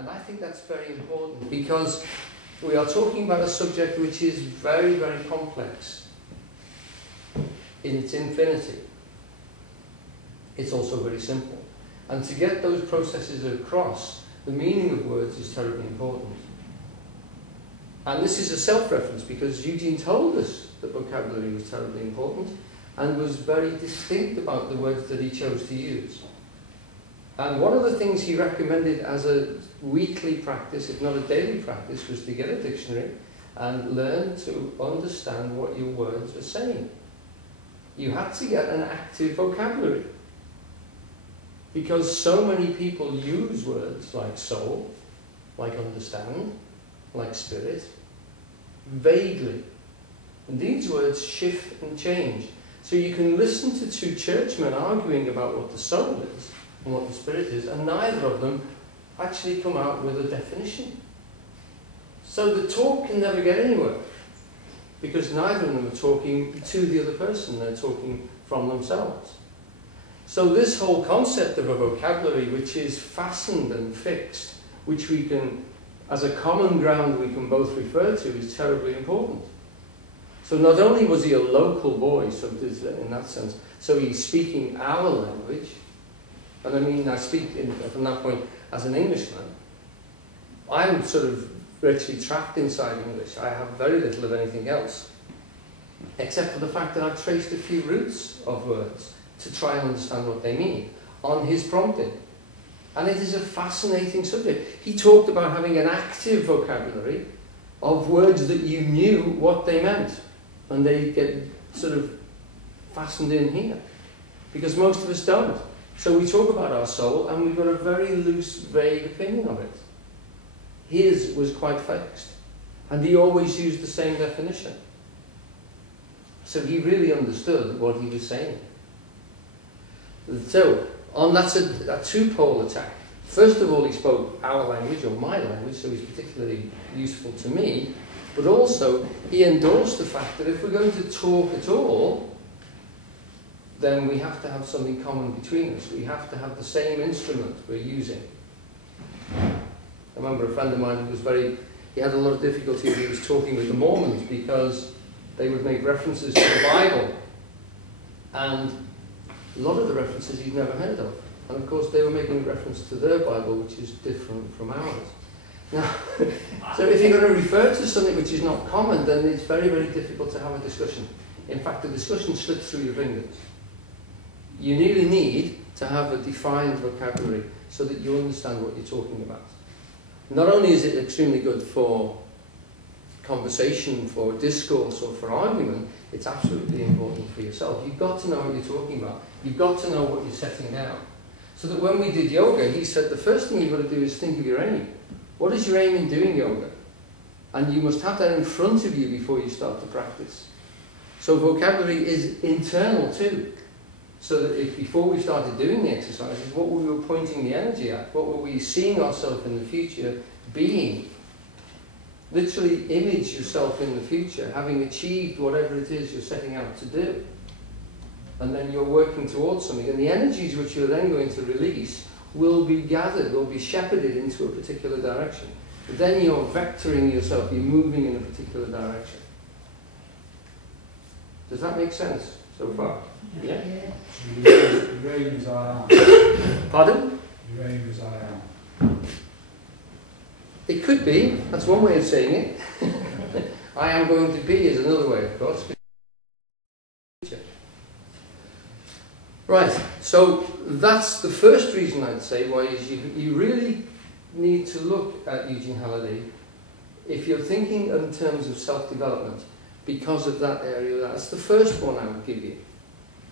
And I think that's very important because we are talking about a subject which is very, very complex in its infinity. It's also very simple. And to get those processes across, the meaning of words is terribly important. And this is a self-reference because Eugene told us that vocabulary was terribly important and was very distinct about the words that he chose to use. And one of the things he recommended as a weekly practice, if not a daily practice, was to get a dictionary and learn to understand what your words were saying. You had to get an active vocabulary. Because so many people use words like soul, like understand, like spirit, vaguely. And these words shift and change. So you can listen to two churchmen arguing about what the soul is and what the spirit is, and neither of them actually come out with a definition. So the talk can never get anywhere, because neither of them are talking to the other person, they're talking from themselves. So this whole concept of a vocabulary which is fastened and fixed, which we can, as a common ground we can both refer to, is terribly important. So not only was he a local boy, so in that sense, so he's speaking our language, and I mean I speak from that point as an Englishman. I'm sort of virtually trapped inside English. I have very little of anything else, except for the fact that I've traced a few roots of words to try and understand what they mean, on his prompting. And it is a fascinating subject. He talked about having an active vocabulary of words that you knew what they meant, and they get sort of fastened in here. Because most of us don't. So we talk about our soul, and we've got a very loose, vague opinion of it. His was quite fixed, and he always used the same definition. So he really understood what he was saying. So, that's a two-pole attack. First of all, he spoke our language, or my language, so he's particularly useful to me, but also he endorsed the fact that if we're going to talk at all, then we have to have something common between us. We have to have the same instrument we're using. I remember a friend of mine who was he had a lot of difficulty when he was talking with the Mormons because they would make references to the Bible, and a lot of the references he'd never heard of. And of course they were making reference to their Bible, which is different from ours. Now, so if you're going to refer to something which is not common, then it's very, very difficult to have a discussion. In fact, the discussion slips through your fingers. You really need to have a defined vocabulary so that you understand what you're talking about. Not only is it extremely good for conversation, for discourse, or for argument, it's absolutely important for yourself. You've got to know what you're talking about. You've got to know what you're setting down. So that when we did yoga, he said the first thing you've got to do is think of your aim. What is your aim in doing yoga? And you must have that in front of you before you start to practice. So vocabulary is internal too. So that if before we started doing the exercises, what we were pointing the energy at? What were we seeing ourselves in the future being? Literally image yourself in the future, having achieved whatever it is you're setting out to do. And then you're working towards something. And the energies which you're then going to release will be gathered, will be shepherded into a particular direction. But then you're vectoring yourself, you're moving in a particular direction. Does that make sense so far? Yeah? Your aim is I am. Pardon? Your aim is I am. It could be. That's one way of saying it. I am going to be is another way, of course. Right, so that's the first reason I'd say why is you really need to look at Eugene Halliday if you're thinking in terms of self-development because of that area. That's the first one I would give you,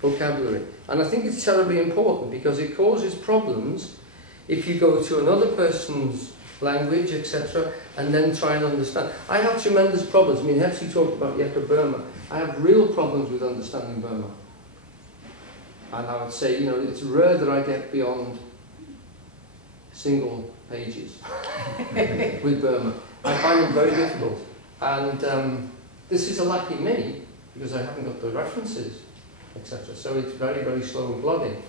vocabulary. And I think it's terribly important because it causes problems if you go to another person's language, etc., and then try and understand. I have tremendous problems. I mean, Hephzibah talked about Yeka Burma. I have real problems with understanding Burma. And I would say, it's rare that I get beyond single pages with Burma. I find them very difficult. And this is a lucky me, because I haven't got the references, etc. So it's very, very slow and plodding.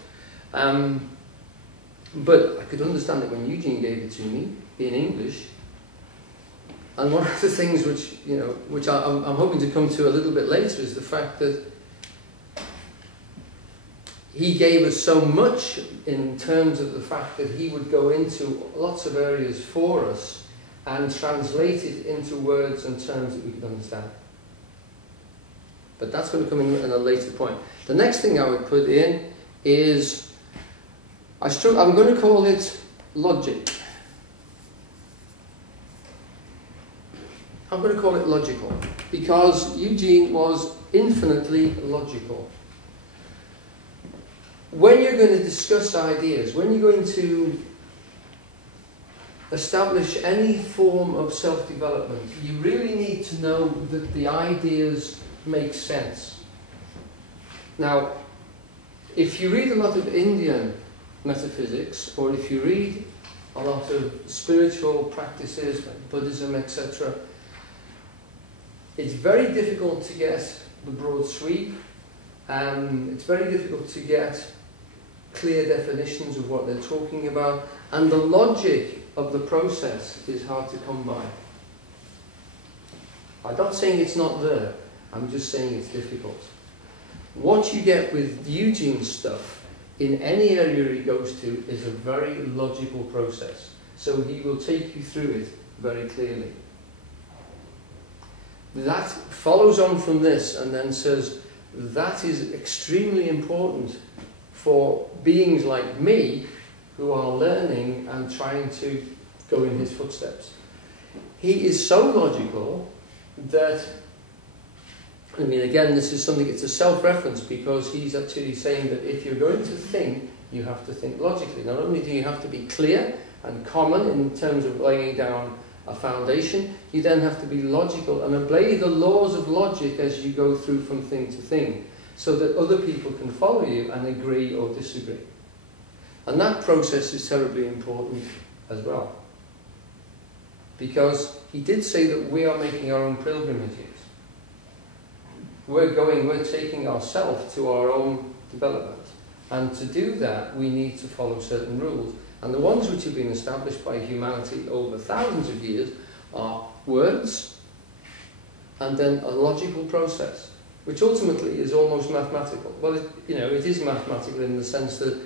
But I could understand it when Eugene gave it to me in English. And one of the things which I'm hoping to come to a little bit later is the fact that he gave us so much in terms of the fact that he would go into lots of areas for us and translate it into words and terms that we could understand. But that's going to come in at a later point. The next thing I would put in is, I'm going to call it logic. I'm going to call it logical, because Eugene was infinitely logical. When you're going to discuss ideas, when you're going to establish any form of self-development, you really need to know that the ideas make sense. Now, if you read a lot of Indian metaphysics, or if you read a lot of spiritual practices like Buddhism, etc., it's very difficult to get the broad sweep. It's very difficult to get clear definitions of what they're talking about, and the logic of the process is hard to come by. I'm not saying it's not there, I'm just saying it's difficult. What you get with Eugene's stuff in any area he goes to is a very logical process, so he will take you through it very clearly. That follows on from this and then says that is extremely important for beings like me who are learning and trying to go in his footsteps. He is so logical that, I mean, again, this is something, it's a self-reference, because he's actually saying that if you're going to think, you have to think logically. Not only do you have to be clear and common in terms of laying down a foundation, you then have to be logical and obey the laws of logic as you go through from thing to thing, so that other people can follow you and agree or disagree. And that process is terribly important as well. Because he did say that we are making our own pilgrimages. We're taking ourselves to our own development. And to do that, we need to follow certain rules. And the ones which have been established by humanity over thousands of years are words, and then a logical process, which ultimately is almost mathematical. Well, it is mathematical in the sense that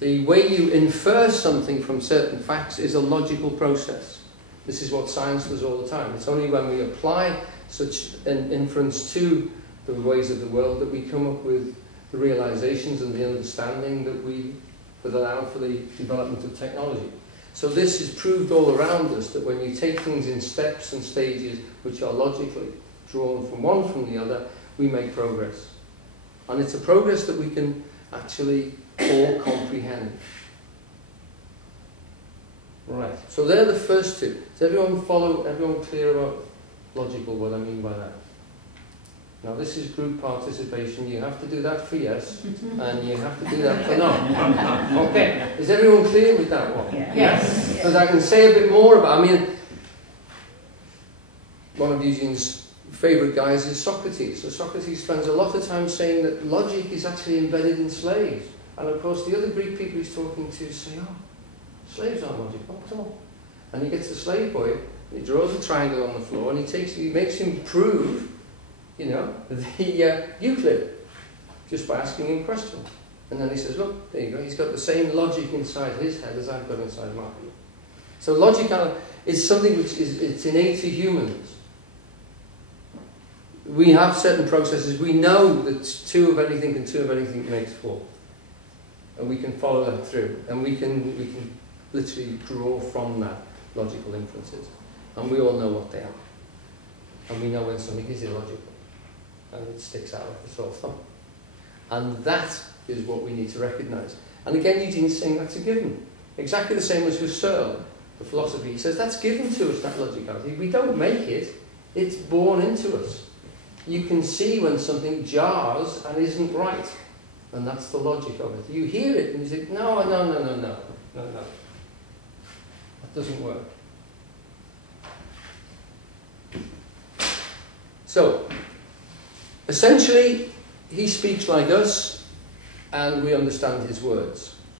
the way you infer something from certain facts is a logical process. This is what science does all the time. It's only when we apply such an inference to the ways of the world that we come up with the realizations and the understanding that allow for the development of technology. So this is proved all around us, that when you take things in steps and stages which are logically drawn from one from the other, we make progress. And it's a progress that we can actually all comprehend. Right, so they're the first two. Does everyone clear about logical, what I mean by that? Now this is group participation, you have to do that for yes, and you have to do that for no. Okay, is everyone clear with that one? Yeah. Yes. Because I can say a bit more about, one of Eugene's favourite guys is Socrates. So Socrates spends a lot of time saying that logic is actually embedded in slaves. And of course the other Greek people he's talking to say, oh, slaves aren't logical at all. And he gets the slave boy, and he draws a triangle on the floor, and he makes him prove the Euclid, just by asking him questions. And then he says, look, there you go, he's got the same logic inside his head as I've got inside mine. So logic is something which it's innate to humans. We have certain processes, we know that 2 of anything and 2 of anything makes 4. And we can follow that through. And we can literally draw from that logical inferences. And we all know what they are. And we know when something is illogical. And it sticks out like a sore thumb. And that is what we need to recognise. And again, Eugene's saying that's a given. Exactly the same as Husserl, the philosophy. He says that's given to us, that logicality. We don't make it. It's born into us. You can see when something jars and isn't right. And that's the logic of it. You hear it and you say, no. That doesn't work. So, essentially, he speaks like us, and we understand his words.